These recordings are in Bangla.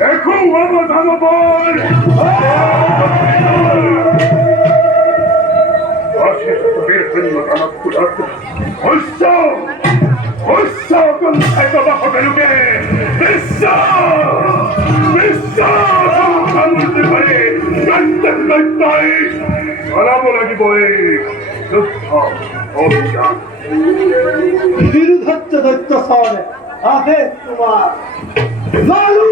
Ecco, uomo da boy! তাই চালাবো লাগিব এই যুদ্ধ অভিযান। বিরুদ্ধ দৈত্য সরে আছে তোমার লালু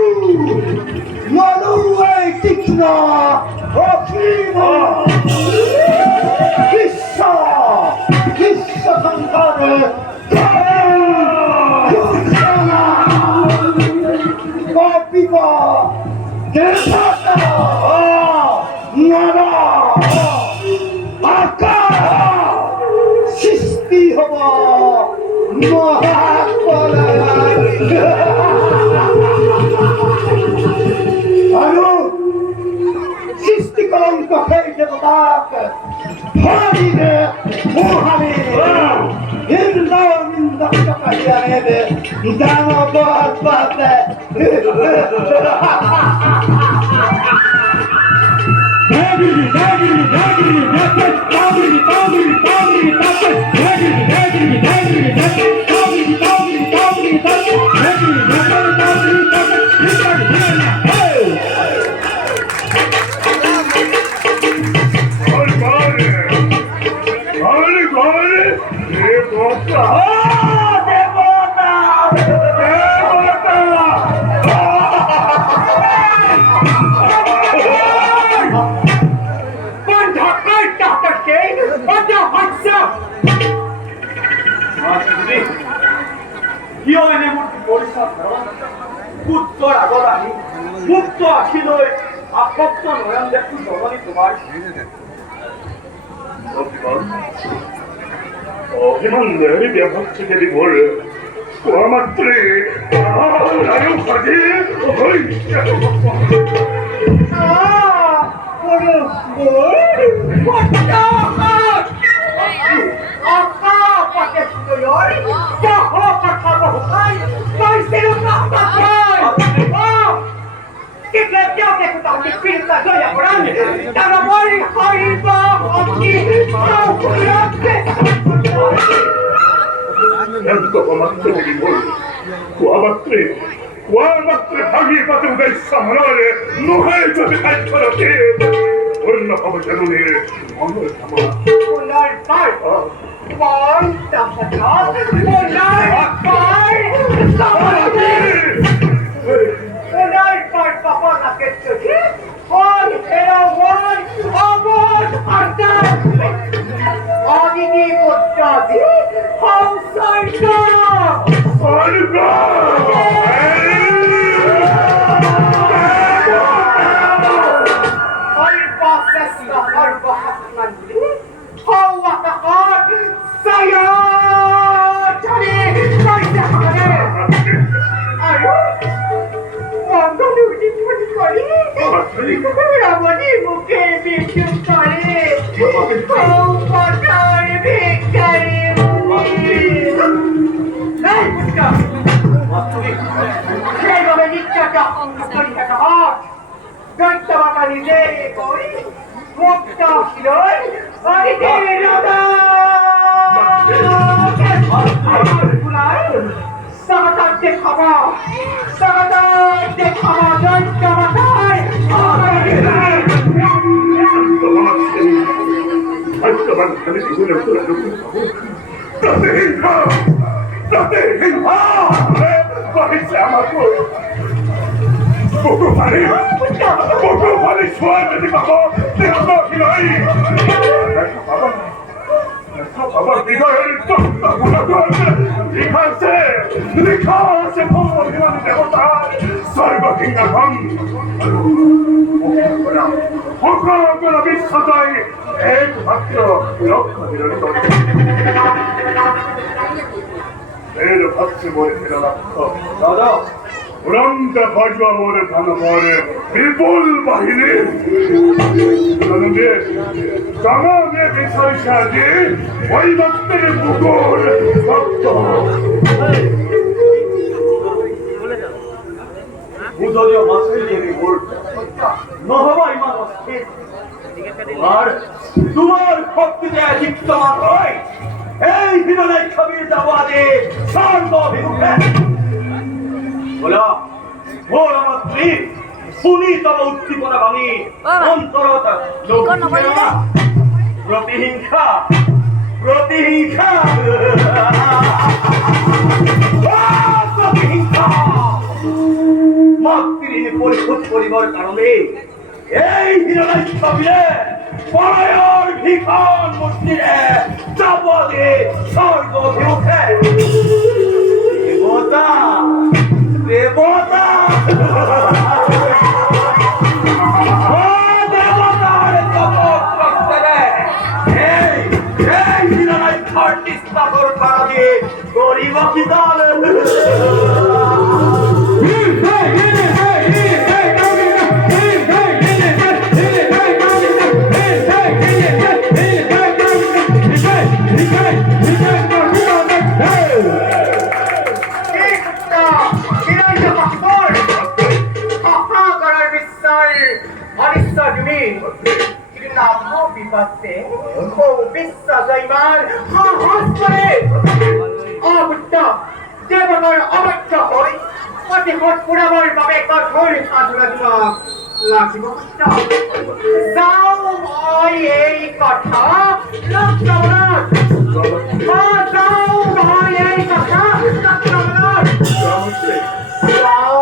লালু এই তীক্ষ্ণ অসীম বিশ্ব বিশ্ব সংসারে কপিব সৃষ্টি হব আৰু সৃষ্টি কলংক সেই দেৱতাক ধৰিলে মোহাৰি নিন্দ কাঢ়ি আনিলে দানৱ পাতে পুত্ৰৰ আগত আহি মুক্ত আখি লৈ আসক্ত নয়ন দেখো জননী তোমাৰ অভিনন্দন ব্যবস্থিত দিবল মাত্রে Quamatte paghi patu del samurai, non hai tu di calcolo che quella come se non è mondo è tamara. Olai pai, pai, tamata, olai pai, tamata. Olai pai, papa na ketchi, oi era oi, amor, arta. Agini pottadi, hamsaita. Alga! Uranda bajwa more dhana more bilbul bahini tanande kama me bisai shadi oi vakte bugol vakto বুঝলিও মাসে দিয়ে বল নহবা ইমান অস্থির আর তোমার ভক্তিতে দীপ্তমান হয় এই বিরলের ছবির দাওয়াতে সর্ব অভিমুখে বলা ভোলা মাতৃ শুনি তব উদ্দীপনা ভাঙি অন্তরতা প্রতিহিংসা প্রতিহিংসা প্রতিহিংসা মাতৃ পরিশোধ করিবার কারণে এই হিরণাই ছবিলে পরায়ণ ভিখান মূর্তিরে চাপ দিয়ে স্বর্গ উঠে দেবতা দেবতা দেবতার তপক করতে এই এই হিরণাই খার্টিস পাথর করা দিয়ে গরিব কি দল দেবতার অবৈধ হয় অতি পুরাবর বাবে কঠোর সাধনা লাগিব যাও মই এই কথা লক্ষ্যমনত যাও মই এই কথা লক্ষ্যমনত যাও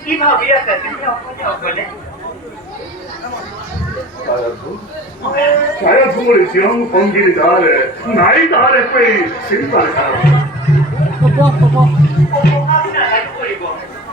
কি ভাবি আছে saya tunggu di siang panggil dale, naik dale kue, sini dale.